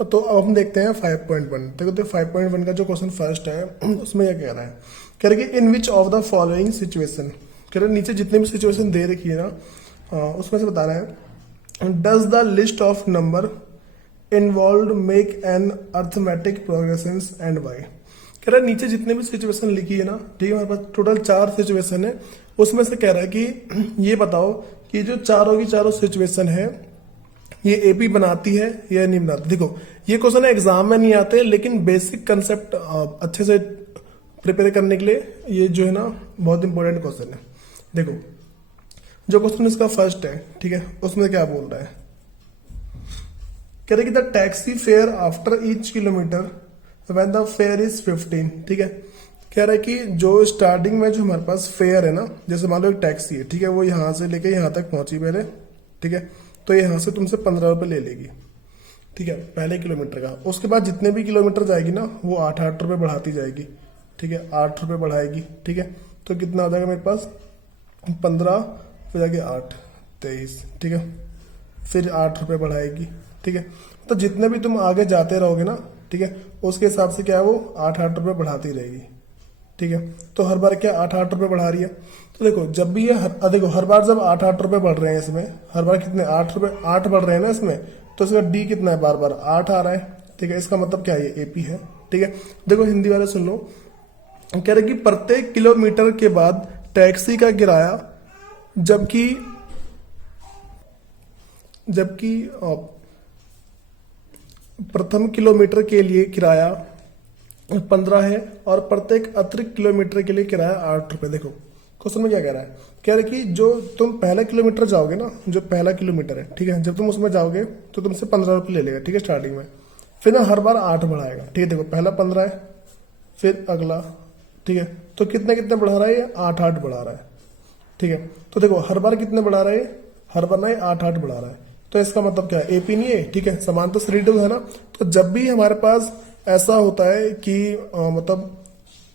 तो अब हम देखते हैं 5.1। देखो तो 5.1 का जो क्वेश्चन फर्स्ट है उसमें क्या कह रहा है, कह रहा है कि in which of the following situation, कह रहा है नीचे जितने भी सिचुएशन दे रखी है ना उसमें से बता रहा है does the list of number involve make an arithmetic progression and why. कह रहा है नीचे जितने भी सिचुएशन लिखी है ना, ठीक है, हमारे पास टोटल 4 सिचुएशन है, उसमें से कह रहा है कि ये बताओ कि जो चारों की चारों सिचुएशन है ये एपी बनाती है या नहीं बनाती। देखो ये क्वेश्चन एग्जाम में नहीं आते, लेकिन बेसिक कंसेप्ट अच्छे से प्रिपेयर करने के लिए ये जो है ना बहुत इंपॉर्टेंट क्वेश्चन है। देखो जो क्वेश्चन इसका फर्स्ट है, ठीक है, उसमें क्या बोल रहा है, कह रहे कि the taxi fare after each kilometre when the fair is 15, ठीक है। कह रहा है कि जो स्टार्टिंग में जो हमारे पास फेयर है ना, जैसे मान लो एक टैक्सी है, ठीक है, वो यहां से लेके यहां तक पहुंची पहले, ठीक है, तो यहां से तुमसे 15 रुपए ले लेगी, ठीक है, पहले किलोमीटर का। उसके बाद जितने भी किलोमीटर जाएगी ना वो 8-8 रुपए बढ़ाती जाएगी, ठीक है, 8 रुपए बढ़ाएगी, ठीक है, तो कितना आ जाएगा मेरे पास 15 फिर जाके 8 23, ठीक है, फिर 8 रुपए बढ़ाएगी, ठीक है। तो जितने भी तुम आगे जाते रहोगे ना, ठीक है, उसके हिसाब से क्या है वो 8-8 रुपए बढ़ाती रहेगी, ठीक है। तो हर बार क्या 8-8 रुपए बढ़ा रही है। तो देखो जब भी ये देखो हर बार जब 8-8 रुपए बढ़ रहे हैं इसमें, हर बार कितने 8 रुपए 8 बढ़ रहे हैं ना इसमें, तो इसका डी कितना है, बार बार 8 आ रहा है, ठीक है। इसका मतलब क्या है, ये एपी है, ठीक है। देखो हिंदी वाले सुन लो, कह रहे कि प्रत्येक किलोमीटर के बाद टैक्सी का किराया जबकि जबकि प्रथम किलोमीटर के लिए किराया 15 है और प्रत्येक अतिरिक्त किलोमीटर के लिए किराया 8 रुपए। देखो क्वेश्चन में क्या कह रहा है, कह रहा है कि जो तुम पहला किलोमीटर जाओगे ना, जो पहला किलोमीटर है, ठीक है, जब तुम उसमें जाओगे तो तुमसे 15 रुपए ले लेगा, ठीक है, स्टार्टिंग में। फिर ना हर बार 8 बढ़ाएगा, ठीक है। देखो पहला 15 है, फिर अगला, ठीक है, तो कितने कितने बढ़ा रहा है, 8-8 बढ़ा रहा है, ठीक है। तो देखो हर बार कितने बढ़ा रहा है, हर बार ना 8-8 बढ़ा रहा है, तो इसका मतलब क्या है, एपी नहीं है, ठीक है, समानता से रिलेटेड है ना। तो जब भी हमारे पास ऐसा होता है कि मतलब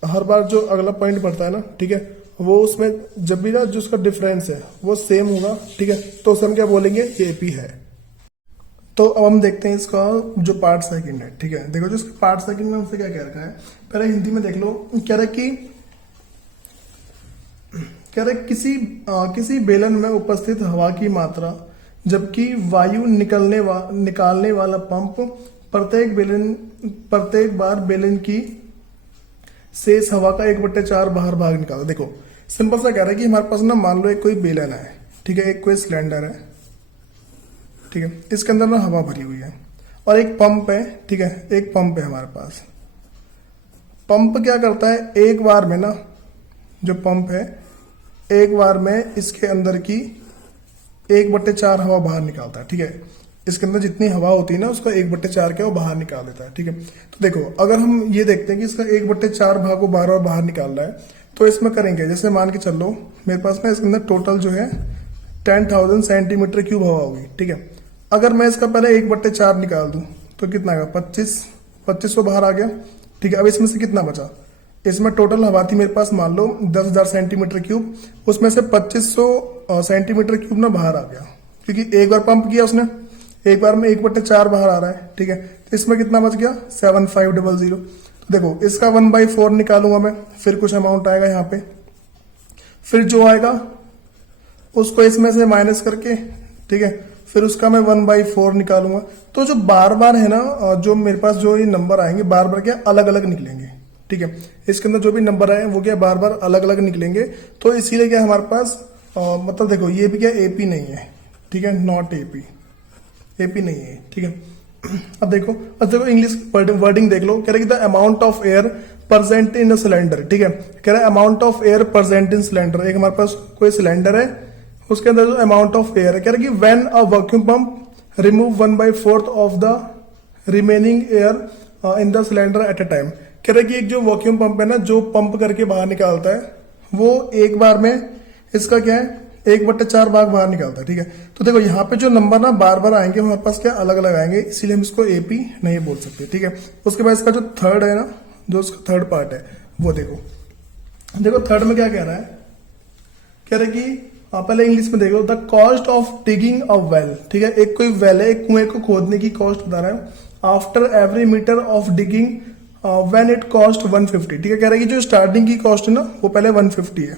हर बार जो अगला पॉइंट बढ़ता है ना, ठीक है, वो उसमें जब भी ना जो उसका डिफरेंस है वो सेम होगा, ठीक है, तो उसे हम क्या बोलेंगे, ये एपी है। तो अब हम देखते हैं इसका जो पार्ट सेकंड है, ठीक है। देखो जो इसका पार्ट सेकंड में हमसे क्या कह रखा है, पहले हिंदी में देख लो। कह रहा है कि किसी बेलन में उपस्थित हवा की मात्रा जबकि वायु निकालने वाला पंप प्रत्येक बार बेलन की शेष हवा का 1/4 बाहर भाग निकालता। देखो सिंपल सा कह रहा है कि हमारे पास ना मान लो एक कोई बेलन है, ठीक है, एक कोई सिलेंडर है, ठीक है, इसके अंदर ना हवा भरी हुई है और एक पंप है, ठीक है, एक पंप है हमारे पास। पंप क्या करता है, एक बार में ना जो पंप है एक बार में इसके अंदर की 1/4 हवा बाहर निकालता है, ठीक है। इसके अंदर जितनी हवा होती है ना उसका 1/4 क्या वो बाहर निकाल देता है, ठीक है। तो देखो अगर हम ये देखते हैं कि इसका 1/4 भाग को बार बार बाहर निकाल रहा है, तो इसमें करेंगे, जैसे मान के चल लो मेरे पास ना इसके अंदर टोटल जो है 10,000 सेंटीमीटर क्यूब हवा होगी, ठीक है। अगर मैं इसका पहले 1/4 निकाल दूं तो कितना आएगा, 2500 बाहर आ गया, ठीक है। अब इसमें से कितना बचा, इसमें टोटल हवा थी मेरे पास मान लो 10,000 सेंटीमीटर क्यूब, उसमें से 2500 सेंटीमीटर क्यूब ना बाहर आ गया, क्योंकि एक बार पंप किया उसने, एक बार में 1/4 बाहर आ रहा है, ठीक है। तो इसमें कितना बच गया, 7500। तो देखो इसका 1/4 निकालूंगा मैं, फिर कुछ अमाउंट आएगा यहाँ पे, फिर जो आएगा उसको इसमें से माइनस करके, ठीक है, फिर उसका मैं 1/4 निकालूंगा। तो जो बार बार है ना, जो मेरे पास जो ये नंबर आएंगे बार बार क्या अलग अलग निकलेंगे, ठीक है। इसके अंदर जो भी नंबर आए वो क्या बार बार अलग अलग निकलेंगे, तो इसीलिए क्या हमारे पास मतलब देखो ये भी क्या एपी नहीं है, ठीक है, नॉट एपी नहीं है, ठीक है। अब देखो इंग्लिश वर्डिंग देख लो, कह रहा है कि the amount of air present in cylinder, ठीक है, कह रहा है amount of air present in cylinder. एक हमारे पास कोई सिलेंडर है, उसके अंदर जो अमाउंट ऑफ एयर है, कह रहा है कि when a vacuum pump remove 1/4 of the remaining air in the cylinder at a time. कह रहा है कि एक जो वैक्यूम पंप है ना, जो पंप करके बाहर निकालता है, वो एक बार में इसका क्या है 1/4 भाग बाहर निकालता है, ठीक है। तो देखो यहाँ पे जो नंबर ना बार बार आएंगे हमारे पास क्या अलग अलग आएंगे, इसीलिए हम इसको एपी नहीं बोल सकते, ठीक है। उसके बाद इसका जो थर्ड है ना, जो उसका थर्ड पार्ट है वो देखो थर्ड में क्या कह रहा है, कह रहा है कि पहले इंग्लिश में देखो, the cost of digging a well, ठीक है, एक कोई वेल है, एक कुएं को खोदने की कॉस्ट बता रहा है। After every metre of digging when it cost 150, ठीक है, कह रहा है कि जो स्टार्टिंग की कॉस्ट है ना वो पहले 150 है,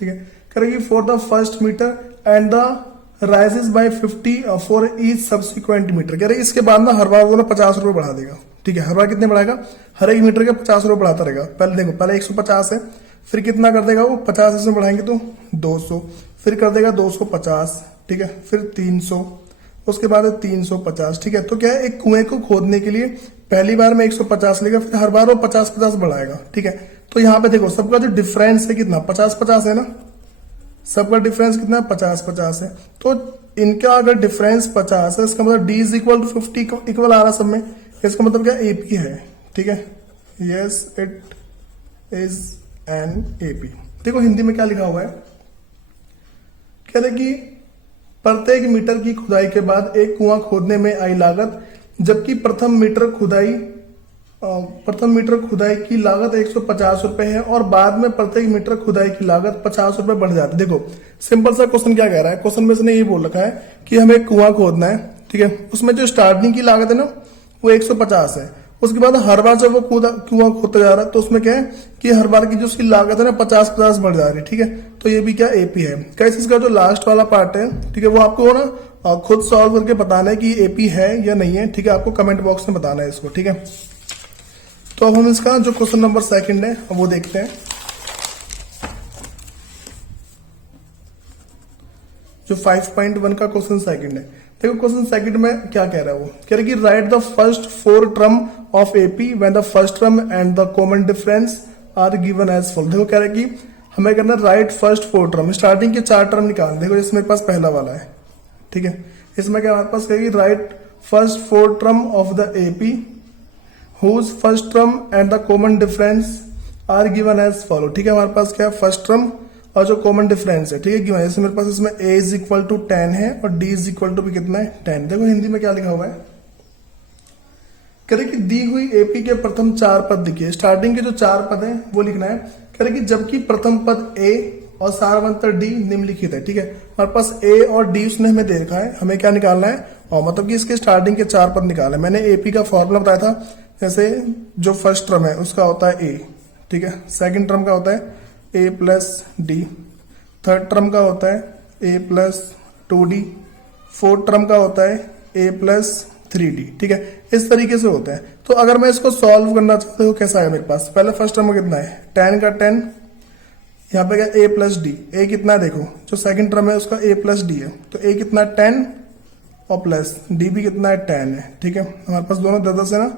ठीक है, कह रहा है कि for the first metre and the rises by 50 for each subsequent metre, कह रहे इसके बाद ना हर बार वो ना 50 रुपए बढ़ा देगा, ठीक है, हर बार कितने बढ़ाएगा, हर एक मीटर के 50 रुपए बढ़ाता रहेगा। पहले देखो, पहले 150 है, फिर कितना कर देगा वो, 50 इसमें बढ़ाएंगे तो 200, फिर कर देगा 250, ठीक है, फिर 300, उसके बाद 350, ठीक है। तो क्या है, एक कुएं को खोदने के लिए पहली बार में 150 लेगा, फिर हर बार वो 50-50 बढ़ाएगा, ठीक है। तो यहाँ पे देखो सबका जो डिफरेंस है कितना, 50-50 है ना, सबका डिफरेंस कितना 50-50 है। तो इनका अगर डिफरेंस 50 है, इसका मतलब d is equal to 50 equal आ रहा सब में, इसका मतलब क्या एपी है, ठीक है, yes it is an AP. देखो हिंदी में क्या लिखा हुआ है, कह रहे कि प्रत्येक मीटर की खुदाई के बाद एक कुआं खोदने में आई लागत, जबकि प्रथम मीटर खुदाई की लागत 150 रुपए है और बाद में प्रत्येक मीटर खुदाई की लागत 50 रुपए बढ़ जाती है। देखो सिंपल सा क्वेश्चन क्या कह रहा है, क्वेश्चन में इसने ये बोल रखा है कि हमें एक कुआं खोदना है, ठीक है, उसमें जो स्टार्टिंग की लागत है ना वो 150 है, उसके बाद हर बार जब वो कुआं खोदता जा रहा है तो उसमें क्या है कि हर बार की जो उसकी लागत है ना 50-50 बढ़ जा रही है, ठीक है। तो ये भी क्या एपी है। कैसे इसका जो लास्ट वाला पार्ट है, ठीक है, वो आपको ना खुद सॉल्व करके बताना है कि एपी है या नहीं है, ठीक है, आपको कमेंट बॉक्स में बताना है इसको, ठीक है। तो अब हम इसका जो क्वेश्चन नंबर 2 है वो देखते हैं। जो 5.1 का क्वेश्चन 2 है, देखो क्वेश्चन 2 में क्या कह रहा है, वो कह रहा है कि write the first 4 term of AP when the first term and the common difference are given as follow. देखो कह रहा है कि हमें करना राइट फर्स्ट 4 टर्म, स्टार्टिंग के 4 टर्म निकाल। देखो जैसे मेरे पास पहला वाला है, ठीक है, इसमें क्या हमारे पास कहेगी right first 4 term of the AP whose first term and the common difference are given as follow, ठीक है, हमारे पास क्या है फर्स्ट टर्म और जो कॉमन डिफरेंस है, ठीक है, गिवन है। जैसे मेरे पास इसमें a इज इक्वल टू 10 है और d इज इक्वल टू भी कितना है 10। देखो हिंदी में क्या लिखा हुआ है, कह रहे कि दी हुई एपी के प्रथम 4 पद लिखिए। स्टार्टिंग के जो 4 पद है वो लिखना है। कह रहे कि जबकि प्रथम पद a और सारवंतर d निम्नलिखित है, ठीक है, हमारे पास a और d उसने हमें दे रखा है, हमें क्या निकालना है, और मतलब कि इसके स्टार्टिंग के 4 पद निकालना है। मैंने एपी का फॉर्मूला बताया था, जैसे जो फर्स्ट टर्म है उसका होता है a, ठीक है, सेकंड टर्म का होता है a plus D, third term का होता है a plus 2d, fourth term का होता है a प्लस 3d, ठीक है, इस तरीके से होता है। तो अगर मैं इसको सॉल्व करना चाहता हूँ, कैसा है मेरे पास, पहले फर्स्ट टर्म में कितना है 10 का 10, यहाँ पे क्या a प्लस डी, a कितना है, देखो जो सेकंड टर्म है उसका a प्लस डी है, तो a कितना 10 और प्लस d भी कितना है 10 है, ठीक है, हमारे पास दोनों 10 है ना,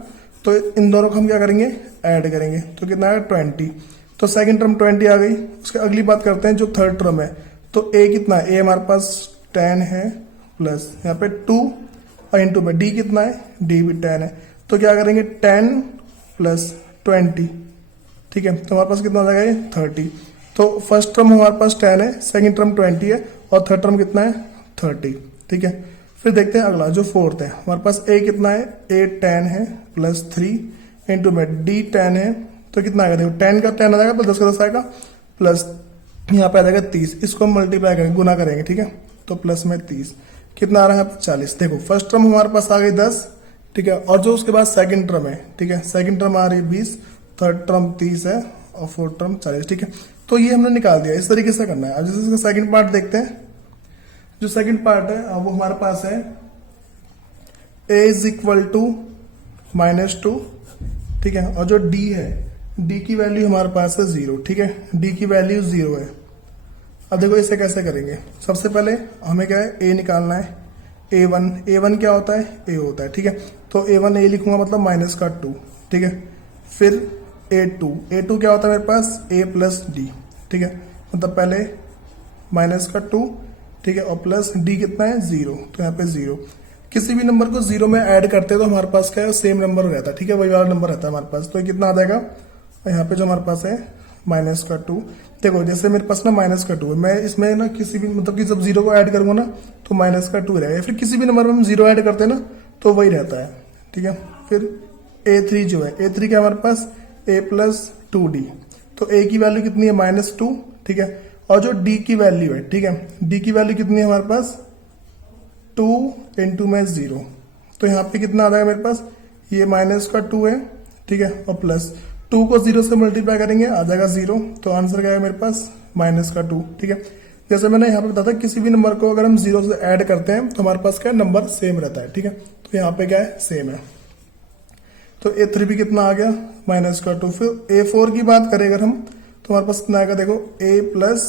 तो इन दोनों को हम क्या करेंगे ऐड करेंगे, तो कितना है 20। तो सेकंड टर्म 20 आ गई। उसके अगली बात करते हैं जो थर्ड टर्म है, तो a कितना है, a हमारे पास 10 है प्लस यहाँ पे 2 और इंटू में d कितना है, d भी 10 है, तो क्या करेंगे 10 प्लस 20, ठीक है, तो हमारे पास कितना हो जाएगा ये 30। तो फर्स्ट टर्म हमारे पास 10 है, सेकंड टर्म 20 है और थर्ड टर्म कितना है 30, ठीक है। फिर देखते हैं अगला जो फोर्थ है, हमारे पास a कितना है, a 10 है प्लस 3 इंटू में d 10 है, तो कितना आएगा, देखो 10 का 10 आ जाएगा प्लस 10 का 10 आएगा प्लस यहाँ पे आ जाएगा 30, इसको हम मल्टीप्लाई करेंगे, गुना करेंगे, ठीक है, तो प्लस में 30 कितना आ रहा है 40। देखो फर्स्ट टर्म हमारे पास आ गई 10, ठीक है, और जो उसके बाद सेकंड टर्म है, ठीक है, सेकंड टर्म आ रही है 20, थर्ड टर्म 30 है और फोर्थ टर्म 40, ठीक है। तो ये हमने निकाल दिया, इस तरीके से करना है। अब जैसे इसका सेकंड पार्ट देखते हैं। जो सेकंड पार्ट है वो हमारे पास है a इज इक्वल टू -2, ठीक है, और जो d है, d की वैल्यू हमारे पास है 0, ठीक है, d की वैल्यू 0 है। अब देखो इसे कैसे करेंगे, सबसे पहले हमें क्या है a निकालना है, a1 क्या होता है, a होता है, ठीक है, तो a1 a लिखूंगा मतलब -2, ठीक है, फिर a2 क्या होता है मेरे पास a प्लस डी, ठीक है, मतलब पहले -2, ठीक है, और प्लस d कितना है 0, तो यहाँ पे 0। किसी भी नंबर को 0 में ऐड करते हैं तो हमारे पास क्या है सेम नंबर रहता है, ठीक है, वही वाला नंबर रहता है हमारे पास। तो ये कितना आ जाएगा, यहाँ पे जो हमारे पास है -2, देखो जैसे मेरे पास ना -2 है, मैं इसमें ना किसी भी मतलब कि जब 0 को ऐड करूंगा ना तो -2 रहेगा, फिर किसी भी नंबर में हम 0 ऐड करते हैं ना तो वही रहता है, ठीक है। फिर a3 जो है, a3 क्या हमारे पास a प्लस 2d, तो a की वैल्यू कितनी है -2, ठीक है, और जो डी की वैल्यू है, ठीक है, डी की वैल्यू कितनी है हमारे पास 2 इंटू में 0, तो यहाँ पे कितना आ जाएगा मेरे पास, ये माइनस का 2 है, ठीक है, और प्लस 2 को 0 से मल्टीप्लाई करेंगे आ जाएगा 0, तो आंसर क्या है मेरे पास माइनस का 2, ठीक है। जैसे मैंने यहाँ पे बताया था किसी भी नंबर को अगर हम 0 से ऐड करते हैं तो हमारे पास क्या नंबर सेम रहता है, ठीक है, तो यहाँ पे क्या है सेम है। तो A3 भी कितना आ गया माइनस का 2। फिर A4 की बात करें अगर हम तो हमारे पास कितना आएगा, देखो A प्लस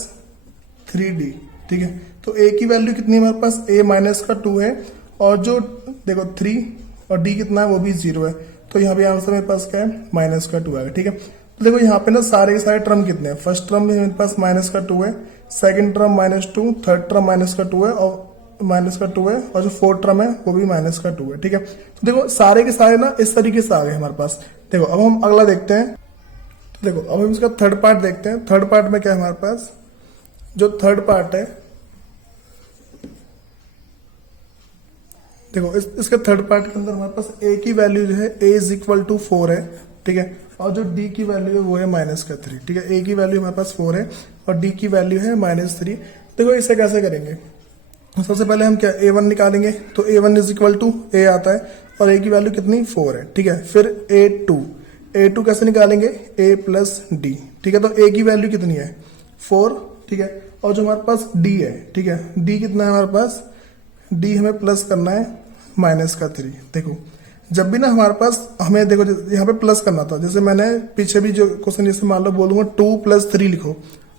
3D, ठीक है, तो A की वैल्यू कितनी है हमारे पास, A माइनस का 2 है, और जो देखो 3 और D कितना है वो भी 0 है, तो यहाँ पे आंसर मेरे पास क्या है माइनस का 2 आएगा, ठीक है। तो देखो यहाँ पे ना सारे के सारे टर्म कितने हैं, फर्स्ट टर्म में मेरे पास माइनस का 2 है, second term -2, third term minus का 2 है, और माइनस का 2 है, और जो फोर्थ टर्म है वो भी माइनस का 2 है, ठीक है। तो देखो सारे के सारे ना इस तरीके से आ गए हमारे पास। देखो अब हम अगला देखते हैं, तो देखो अब हम इसका थर्ड पार्ट देखते हैं। थर्ड पार्ट में क्या है हमारे पास, जो थर्ड पार्ट है, देखो इसके थर्ड पार्ट के अंदर हमारे पास A की वैल्यू जो है A इज इक्वल टू 4 है, ठीक है, और जो D की वैल्यू है वो है माइनस का 3, ठीक है। A की वैल्यू हमारे पास 4 है और D की वैल्यू है -3। देखो इसे कैसे करेंगे, सबसे पहले हम क्या A1 निकालेंगे, तो A1 is equal to A आता है और A की वैल्यू कितनी 4 है, ठीक है। फिर A2 कैसे निकालेंगे, A प्लस D, ठीक है, तो A की वैल्यू कितनी है 4, ठीक है, और जो हमारे पास D है, ठीक है, D कितना है हमारे पास, D हमें प्लस करना है माइनस का 3। देखो जब भी ना हमारे पास हमें देखो यहाँ पे प्लस करना था, जैसे मैंने पीछे भी जो क्वेश्चन जैसे मान लो बोलूंगा 2 + 3 लिखो,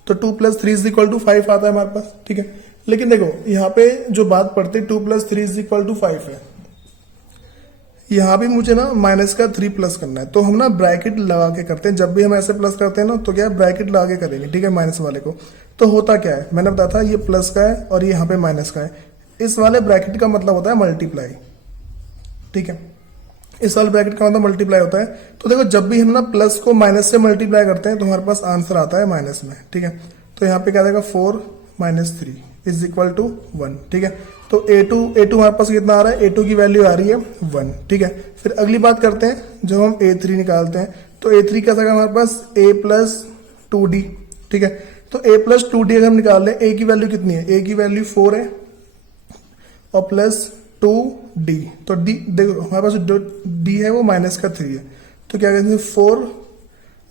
तो 2 + 3 = 5 आता है हमारे पास, ठीक है। लेकिन देखो यहाँ पे जो बात पड़ती है 2 + 3 = 5 है, यहाँ भी मुझे ना माइनस का 3 प्लस करना है, तो हम ना ब्रैकेट लगा के करते हैं। जब भी हम ऐसे प्लस करते हैं ना तो क्या है ब्रैकेट लगा के करेंगे, ठीक है, माइनस वाले को। तो होता क्या है, मैंने बताया था ये प्लस का है और ये यहाँ पे माइनस का है, इस वाले ब्रैकेट का मतलब होता है मल्टीप्लाई, ठीक है, इस वाले ब्रैकेट का मतलब मल्टीप्लाई होता है। तो देखो जब भी हम ना प्लस को माइनस से मल्टीप्लाई करते हैं तो हमारे पास आंसर आता है माइनस में, ठीक है। तो यहाँ पे क्या देगा 4 - 3 = 1, ठीक है। तो A2 हमारे पास कितना आ रहा है, A2 की वैल्यू आ रही है 1, ठीक है। फिर अगली बात करते हैं, जब हम A3 निकालते हैं तो A3 कैसा है हमारे पास A + 2D, ठीक है। तो A + 2D अगर हम निकाल लें, A की वैल्यू कितनी है, A की वैल्यू 4 है और प्लस 2D, तो D देखो हमारे पास जो D है वो माइनस का 3 है, तो क्या कहते हैं 4,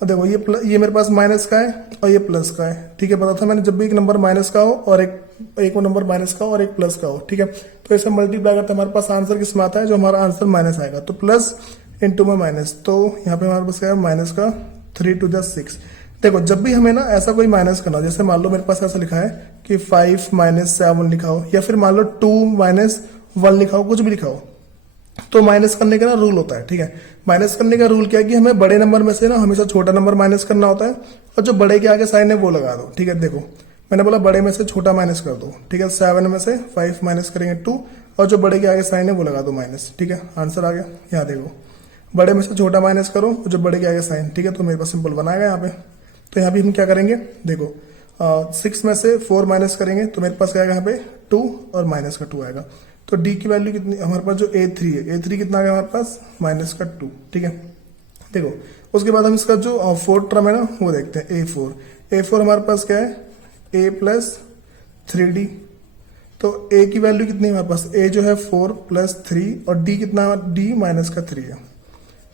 और देखो ये मेरे पास माइनस का है और ये प्लस का है, ठीक है। पता था मैंने जब भी एक नंबर माइनस का हो और एक नंबर माइनस का हो और एक प्लस का हो, ठीक है, तो ऐसे मल्टीप्लाई करते हमारे पास आंसर किस में आता है, जो हमारा आंसर माइनस आएगा, तो प्लस इंटू में माइनस, तो यहाँ पे हमारे पास क्या है माइनस का 3 × 6। देखो जब भी हमें ना ऐसा कोई माइनस करना हो, जैसे मान लो मेरे पास ऐसा लिखा है कि 5 - 7 लिखा हो, या फिर मान लो 2 - 1 लिखा हो, कुछ भी लिखा हो, तो माइनस करने का ना रूल होता है, ठीक है। माइनस करने का रूल क्या है कि हमें बड़े नंबर में से ना हमेशा छोटा नंबर माइनस करना होता है, और जो बड़े के आगे साइन है वो लगा दो, ठीक है। देखो मैंने बोला बड़े में से छोटा माइनस कर दो, ठीक है, 7 में से 5 माइनस करेंगे 2, और जो बड़े के आगे साइन है वो लगा दो माइनस, ठीक है, आंसर आ गया। यहाँ देखो बड़े में से छोटा माइनस करो, जो बड़े के आगे साइन, ठीक है, तो मेरे पास सिंपल बनाएगा यहाँ पे। तो यहाँ भी हम क्या करेंगे, देखो 6 में से 4 माइनस करेंगे तो मेरे पास क्या आएगा यहाँ पे 2 और माइनस का 2 आएगा। तो D की वैल्यू कितनी हमारे पास, जो A3 है, A3 कितना आ गया हमारे पास माइनस का 2, ठीक है। देखो उसके बाद हम इसका जो फोर्थ टर्म है ना वो देखते हैं, A4 हमारे पास क्या है A + 3D, तो A की वैल्यू कितनी है हमारे पास, A जो है 4 + 3 और D कितना है, D माइनस का 3 है,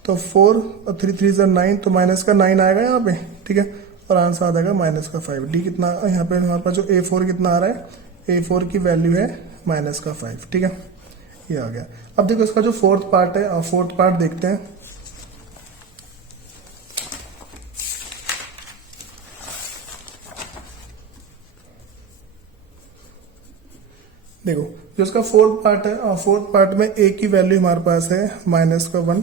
तो 4 और 3 3 = 9, तो माइनस का 9 आएगा यहाँ पे, ठीक है, और आंसर आ जाएगा माइनस का 5। D कितना यहाँ पे हमारे पास जो A4 कितना आ रहा है, A4 की वैल्यू है माइनस का 5, ठीक है, ये आ गया। अब देखो इसका जो फोर्थ पार्ट है, फोर्थ पार्ट देखते हैं। देखो जो इसका फोर्थ पार्ट है, फोर्थ पार्ट में A की वैल्यू हमारे पास है माइनस का 1,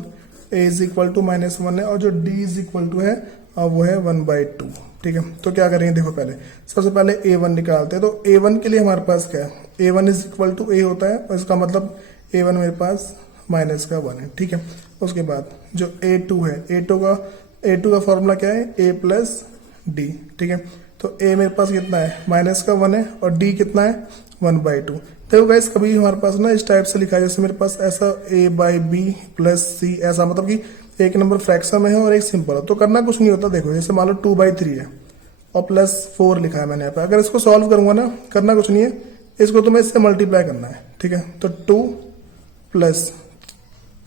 A इज इक्वल टू -1 है, और जो D इज इक्वल टू है वो है 1/2, ठीक है। तो क्या करेंगे, देखो पहले सबसे पहले A1 निकालते हैं। तो A1 के लिए हमारे पास क्या है, A1 is equal to A होता है, और इसका मतलब A1 मेरे पास माइनस का 1 है, ठीक है। उसके बाद जो A2 है, A2 का फॉर्मूला क्या है, A + D, ठीक है। तो A मेरे पास कितना है माइनस का 1 है, और D कितना है 1/2। देखो गाइस कभी हमारे पास ना इस टाइप से लिखा है, जैसे मेरे पास ऐसा A/B + C, ऐसा मतलब कि एक नंबर फ्रैक्शन में है और एक सिंपल है, तो करना कुछ नहीं होता। देखो जैसे मान लो 2/3 है, और +4 लिखा है मैंने यहाँ पे। अगर इसको सॉल्व करूंगा ना, करना कुछ नहीं है, इसको तो मैं इससे मल्टीप्लाई करना है, ठीक है। तो 2 +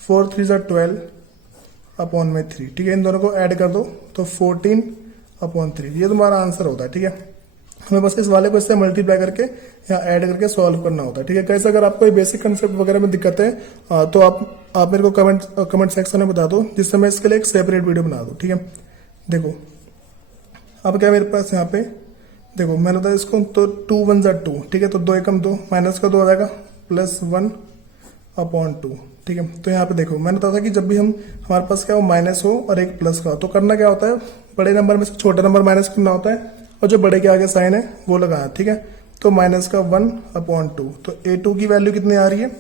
4 3 = 12 अपॉन में 3, ठीक है। इन दोनों को ऐड कर दो तो 14/3, ये तुम्हारा आंसर होता है, ठीक है। हमें बस इस वाले को इससे मल्टीप्लाई करके या ऐड करके सॉल्व करना होता है, ठीक है। कैसे, अगर आपको बेसिक कंसेप्ट वगैरह में दिक्कत है तो आप मेरे को कमेंट सेक्शन में बता दो, जिससे मैं इसके लिए एक सेपरेट वीडियो बना दूं, ठीक है। देखो अब क्या मेरे पास यहाँ पे, देखो मैंने बताया इसको, तो 2 1 = 2, ठीक है। तो 2 एकम 2, माइनस का 2 आ जाएगा, +1/2, ठीक है। तो यहाँ पे देखो मैंने बताया था कि जब भी हमारे पास क्या हो, माइनस हो और एक प्लस का हो, तो करना क्या होता है, बड़े नंबर में से छोटा नंबर माइनस करना होता है और जो बड़े के आगे साइन है वो लगाना, ठीक है। तो -1/2, तो A2 की वैल्यू कितनी आ रही है,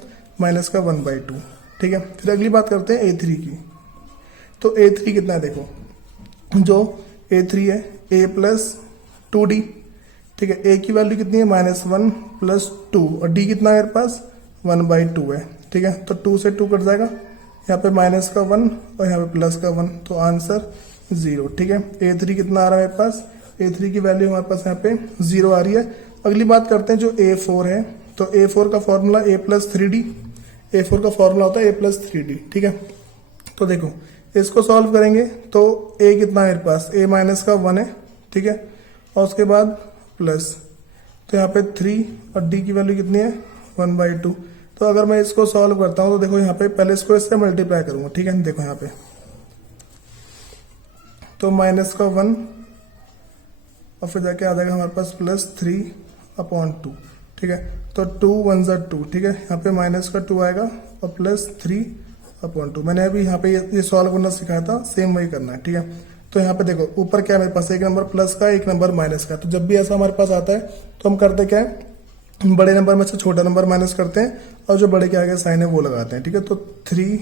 -1/2, ठीक है। फिर अगली बात करते हैं A3 की। तो A3 कितना है, देखो जो A3 है A + 2D, ठीक है। A की वैल्यू कितनी है, -1 + 2, और D कितना है मेरे पास, 1/2 है, ठीक है। तो 2 से 2 कट जाएगा, यहाँ पे -1 और यहाँ पे +1, तो आंसर 0, ठीक है। A3 कितना आ रहा है मेरे पास, A3 की वैल्यू हमारे पास यहाँ पे 0 आ रही है। अगली बात करते हैं जो A4 है, तो A4 का फॉर्मूला A + 3D, A4 का फॉर्मूला होता है A + 3D, ठीक है। तो देखो इसको सॉल्व करेंगे तो A कितना है मेरे पास, A -1 है, ठीक है, और उसके बाद प्लस, तो यहाँ पे 3 और D की वैल्यू कितनी है, 1/2। तो अगर मैं इसको सॉल्व करता हूं तो देखो यहाँ पे पहले इसको इससे मल्टीप्लाई करूंगा, ठीक है। देखो यहाँ पे तो -1 और फिर जाके आ जाएगा हमारे पास +3/2, ठीक है। तो 2 1 = 2, ठीक है। यहाँ पे -2 आएगा और +3/2। मैंने अभी यहाँ पे ये सॉल्व करना सिखाया था, सेम वही करना है, ठीक है। तो यहाँ पे देखो ऊपर क्या मेरे पास, एक नंबर प्लस का, एक नंबर माइनस का। तो जब भी ऐसा हमारे पास आता है तो हम करते क्या है, बड़े नंबर में से छोटा नंबर माइनस करते हैं और जो बड़े के आगे साइन है वो लगाते हैं, ठीक है। तो 3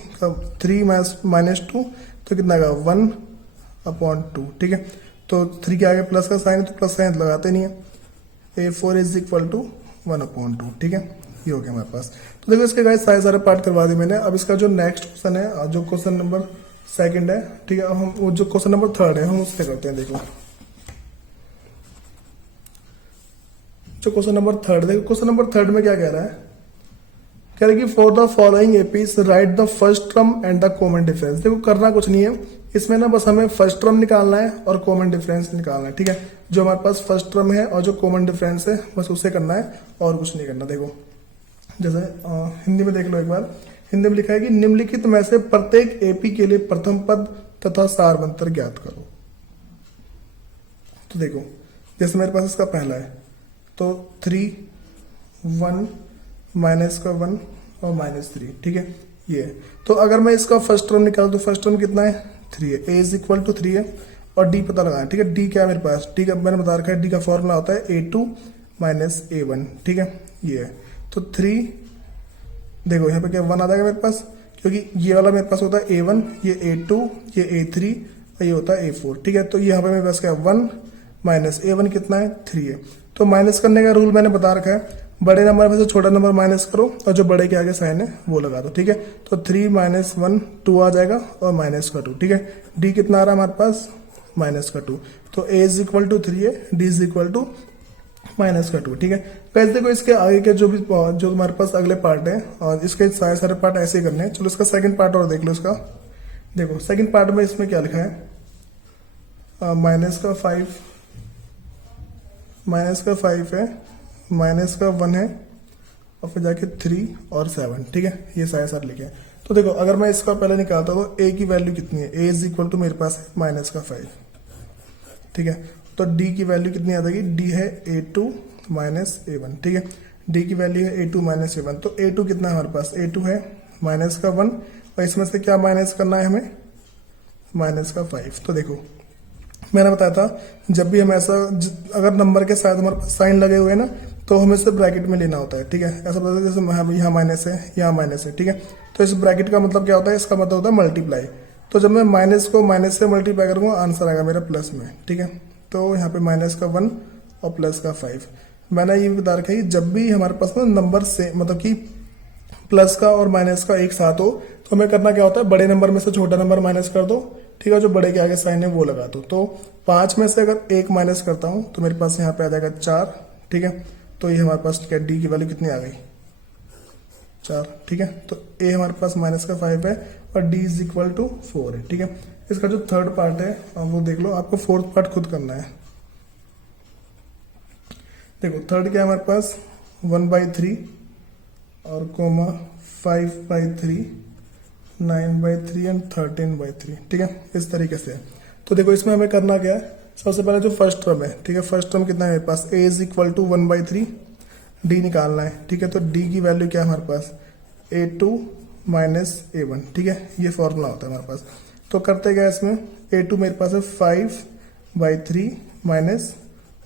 -2 तो कितना आएगा, 1/2, ठीक है। तो 3 के आगे प्लस का साइन है तो प्लस साइन लगाते नहीं है। A4 = 1/2, ठीक है। ये हो गया हमारे पास। तो देखो इसके गाइस सारे पार्ट करवा दिए मैंने। अब इसका जो नेक्स्ट क्वेश्चन है, जो क्वेश्चन नंबर 2 है, ठीक है, हम वो जो क्वेश्चन नंबर 3 है हम उससे करते हैं। देखो जो क्वेश्चन नंबर 3, देखो क्वेश्चन नंबर 3 में क्या कह रहा है, कह रहा है कि for the following APs right the first term and the common difference. देखो करना कुछ नहीं है इसमें ना, बस हमें फर्स्ट टर्म निकालना है और कॉमन डिफरेंस निकालना है, ठीक है। जो हमारे पास फर्स्ट टर्म है और जो कॉमन डिफरेंस है बस उसे करना है और कुछ नहीं करना। देखो जैसे हिंदी में देख लो एक बार, हिंदी में लिखा है कि निम्नलिखित में से प्रत्येक एपी के लिए प्रथम पद तथा सारवंतर ज्ञात करो। तो देखो जैसे मेरे पास इसका पहला है तो 3 1 -1 और -3, ठीक है, ये। तो अगर मैं इसका फर्स्ट टर्म निकालूं तो फर्स्ट टर्म कितना है, 3 है। A = 3 है और D पता लगाना है, ठीक है। D क्या है मेरे पास, D का मैंने बता रखा है, D का फॉर्मूला होता है A2 - A1, ठीक है, ये है। तो 3, देखो यहाँ पे क्या 1 आ जाएगा मेरे पास, क्योंकि ये वाला मेरे पास होता है A1, ये A2, ये A3 और ये होता है A4, ठीक है। तो यहाँ पे मेरे पास क्या 1 -A1 कितना है, 3 है। तो माइनस करने का रूल मैंने बता रखा है, बड़े नंबर में से छोटा नंबर माइनस करो और जो बड़े के आगे साइन है वो लगा दो, ठीक है। तो 3 - 1 2 आ जाएगा और -2, ठीक है। D कितना आ रहा है हमारे पास, -2। तो A = 3 है, D = -2, ठीक है। कैसे देखो इसके आगे के जो हमारे पास अगले पार्ट है और इसके सारे पार्ट ऐसे ही करने हैं। चलो इसका सेकंड पार्ट और देख लो इसका। देखो सेकंड पार्ट में इसमें क्या लिखा है, -5 है, -1 है और फिर जाके 3 और 7, ठीक है, ये सारे लिखे हैं। तो देखो अगर मैं इसका पहले निकालता हूँ तो A की वैल्यू कितनी है, A = मेरे पास है -5, ठीक है। तो D की वैल्यू कितनी आ जाएगी, D है A2 - A1, ठीक है। D की वैल्यू है A2 - A1। तो A2 कितना है हमारे पास, A2 है -1 और इसमें से क्या माइनस करना है हमें, -5। तो देखो मैंने बताया था जब भी हम ऐसा अगर नंबर के साथ हमारे पास साइन लगे हुए हैं ना तो हमें इसे ब्रैकेट में लेना होता है, ठीक है। ऐसा पता है जैसे यहाँ माइनस है, यहाँ माइनस है, ठीक है। तो इस ब्रैकेट का मतलब क्या होता है, इसका मतलब होता है मल्टीप्लाई। तो जब मैं माइनस को माइनस से मल्टीप्लाई करूंगा आंसर आएगा मेरा प्लस में, ठीक है। तो यहाँ पे -1 और +5। मैंने ये बता रखा है कि जब भी हमारे पास ना नंबर से मतलब कि प्लस का और माइनस का एक साथ हो तो हमें करना क्या होता है, बड़े नंबर में से छोटा नंबर माइनस कर दो, ठीक है, जो बड़े के आगे साइन है वो लगा दो। तो 5 में से अगर 1 माइनस करता हूं तो मेरे पास यहाँ पे आ जाएगा 4, ठीक है। तो ये हमारे पास क्या, डी की वैल्यू कितनी आ गई, 4, ठीक है। तो ए हमारे पास माइनस का 5 है और डी इज इक्वल टू 4 है, ठीक है। इसका जो थर्ड पार्ट है वो देख लो, आपको फोर्थ पार्ट खुद करना है। देखो थर्ड क्या है हमारे पास, 1/3 और कोमा 5/3, 9/3 एंड 13/3, ठीक है, इस तरीके से। तो देखो इसमें हमें करना क्या है, सबसे पहले जो फर्स्ट टर्म है, ठीक है, फर्स्ट टर्म कितना है मेरे पास, ए इज इक्वल टू 1/3, डी निकालना है, ठीक है। तो डी की वैल्यू क्या है हमारे पास, A2 माइनस A1, ठीक है, ये फॉर्मूला होता है हमारे पास। तो करते क्या है इसमें, A2 मेरे पास है 5/3 माइनस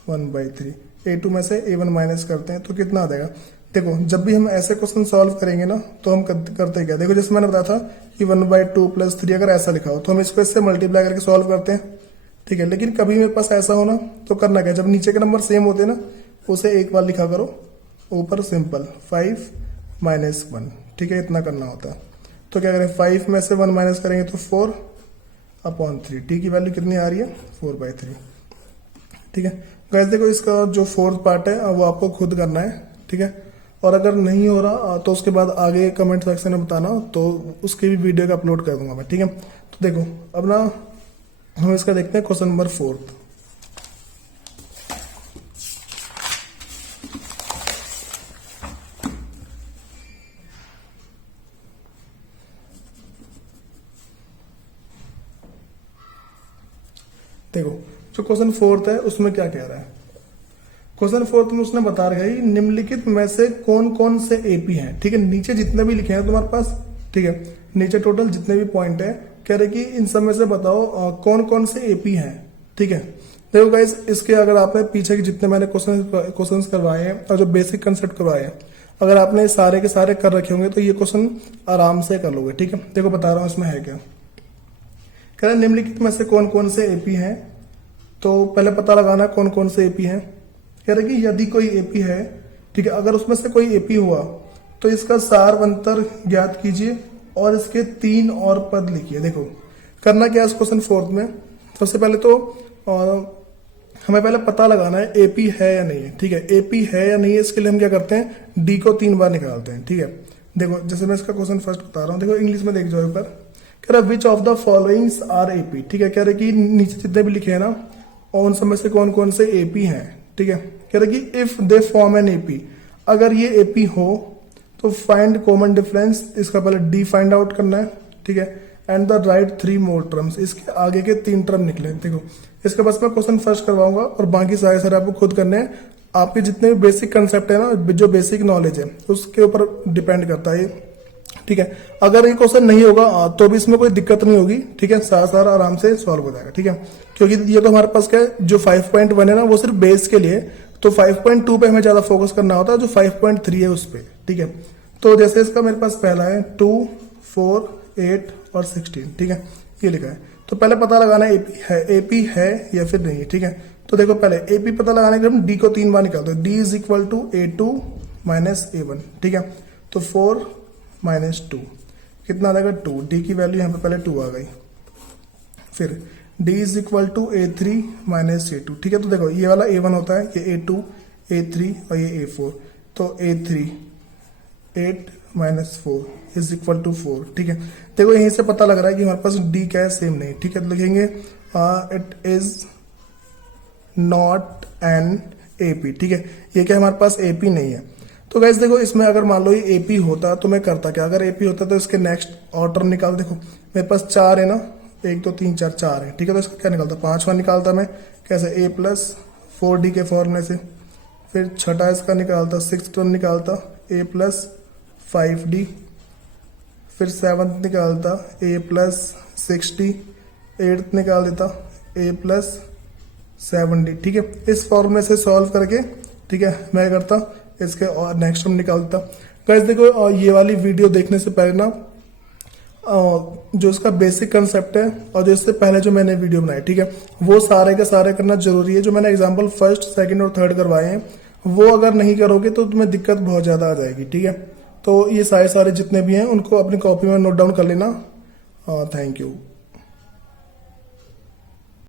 1/3, A2 में से A1 माइनस करते हैं तो कितना आ जाएगा। देखो जब भी हम ऐसे क्वेश्चन सॉल्व करेंगे ना तो हम करते क्या, देखो जैसे मैंने बताया था कि 1/2 + 3 अगर ऐसा लिखा हो तो हम इसको इससे मल्टीप्लाई करके सॉल्व करते हैं, ठीक है। लेकिन कभी मेरे पास ऐसा हो ना तो करना क्या, जब नीचे के नंबर सेम होते हैं ना उसे एक बार लिखा करो, ऊपर सिंपल 5 माइनस 1, ठीक है, इतना करना होता है। तो क्या करें, 5 में से 1 माइनस करेंगे तो 4/3, टी की वैल्यू कितनी आ रही है, 4/3, ठीक है। गाइस देखो इसका जो फोर्थ पार्ट है वो आपको खुद करना है, ठीक है। और अगर नहीं हो रहा तो उसके बाद आगे कमेंट सेक्शन में बताना, तो उसकी भी वीडियो का अपलोड कर दूंगा मैं, ठीक है। तो देखो अब ना हम इसका देखते हैं क्वेश्चन नंबर 4। देखो जो क्वेश्चन 4 है उसमें क्या कह रहा है, क्वेश्चन 4 में उसने बता रखा है निम्नलिखित में से कौन कौन से एपी हैं, ठीक है। नीचे जितने भी लिखे हैं तुम्हारे पास, ठीक है, नीचे टोटल जितने भी पॉइंट है, कह रहे कि इन सब में से बताओ कौन कौन से एपी हैं, ठीक है। देखो गाइस इसके अगर आपने पीछे के जितने मैंने क्वेश्चन करवाए हैं और जो बेसिक कंसेप्ट करवाए हैं, अगर आपने सारे के सारे कर रखे होंगे तो ये क्वेश्चन आराम से कर लोगे, ठीक है। देखो बता रहा हूं इसमें है क्या, कह रहे निम्नलिखित में से कौन कौन से एपी हैं। तो पहले पता लगाना कौन कौन से एपी हैं। कह रहे कि यदि कोई एपी है, ठीक है, अगर उसमें से कोई एपी हुआ तो इसका सारवंतर ज्ञात कीजिए और इसके 3 और पद लिखिए। देखो करना क्या है इस क्वेश्चन 4 में, सबसे पहले तो हमें पहले पता लगाना है एपी है या नहीं है, ठीक है। एपी है या नहीं है इसके लिए हम क्या करते हैं, डी को 3 बार निकालते हैं, ठीक है। देखो जैसे मैं इसका क्वेश्चन फर्स्ट बता रहा हूँ, देखो इंग्लिश में देख जाओ ऊपर, कह रहा which of the followings are AP, ठीक है। कह रहे कि नीचे जितने भी लिखे हैं ना उन सब में से कौन कौन से एपी हैं, ठीक है। कह रहे कि if they form an AP, अगर ये एपी हो तो फाइंड कॉमन डिफरेंस, इसका पहले डी फाइंड आउट करना है, ठीक है, and the right 3 more terms, इसके आगे के 3 टर्म निकले। देखो इसके बस मैं क्वेश्चन फर्स्ट करवाऊंगा और बाकी सारे आपको खुद करने हैं। आपके जितने भी बेसिक कंसेप्ट है ना, जो बेसिक नॉलेज है उसके ऊपर डिपेंड करता है, ठीक है। अगर ये क्वेश्चन नहीं होगा तो भी इसमें कोई दिक्कत नहीं होगी, ठीक है, सारा आराम से सॉल्व हो जाएगा, ठीक है। क्योंकि ये तो हमारे पास क्या है, जो 5.1 है ना वो सिर्फ बेस के लिए, तो 5.2 पे हमें ज्यादा फोकस करना होता है, जो 5.3 है उस पे, ठीक है। तो जैसे इसका मेरे पास पहला है 2, 4, 8 और 16, ठीक है, ये लिखा है। तो पहले पता लगाना एपी है या फिर नहीं, ठीक है। तो देखो पहले एपी पता लगाने के हम डी को 3 बार निकालते हैं, D is equal to A2 minus A1, ठीक है। तो 4 माइनस 2 कितना आ जाएगा, 2, डी की वैल्यू यहाँ पे पहले 2 आ गई। फिर D is equal to A3 minus A2, ठीक है। तो देखो ये वाला A1 होता है, ये A2, A3 और ये A4, तो A3 8 minus 4 is equal to 4, ठीक है। देखो यहीं से पता लग रहा है कि हमारे पास डी क्या है, सेम नहीं, ठीक है। तो लिखेंगे it is not an AP, ठीक है। ये क्या हमारे पास एपी नहीं है। तो गाइस देखो इसमें अगर मान लो ये एपी होता तो मैं करता क्या, अगर एपी होता तो इसके नेक्स्ट और टर्म निकाल। देखो मेरे पास 4 है ना, 1 2 3 4 4 है, ठीक है। तो इसका क्या निकालता, 5वां निकालता मैं कैसे, A प्लस 4D के फॉर्मूले से। फिर छठा इसका निकालता, 6th टर्म निकालता A प्लस 5D। फिर 7th निकालता A प्लस 6D। 8th निकाल देता A प्लस 7D, ठीक है। इस फॉर्मूले से सॉल्व करके, ठीक है, मैं करता इसके और नेक्स्ट टर्म निकालता। गाइस देखो ये वाली वीडियो देखने से पहले ना जो इसका बेसिक कंसेप्ट है और जो इससे पहले जो मैंने वीडियो बनाई, ठीक है, वो सारे के सारे करना जरूरी है। जो मैंने एग्जांपल फर्स्ट, सेकंड और थर्ड करवाए हैं वो अगर नहीं करोगे तो तुम्हें दिक्कत बहुत ज्यादा आ जाएगी, ठीक है। तो ये सारे जितने भी हैं उनको अपनी कॉपी में नोट डाउन कर लेना। Thank you.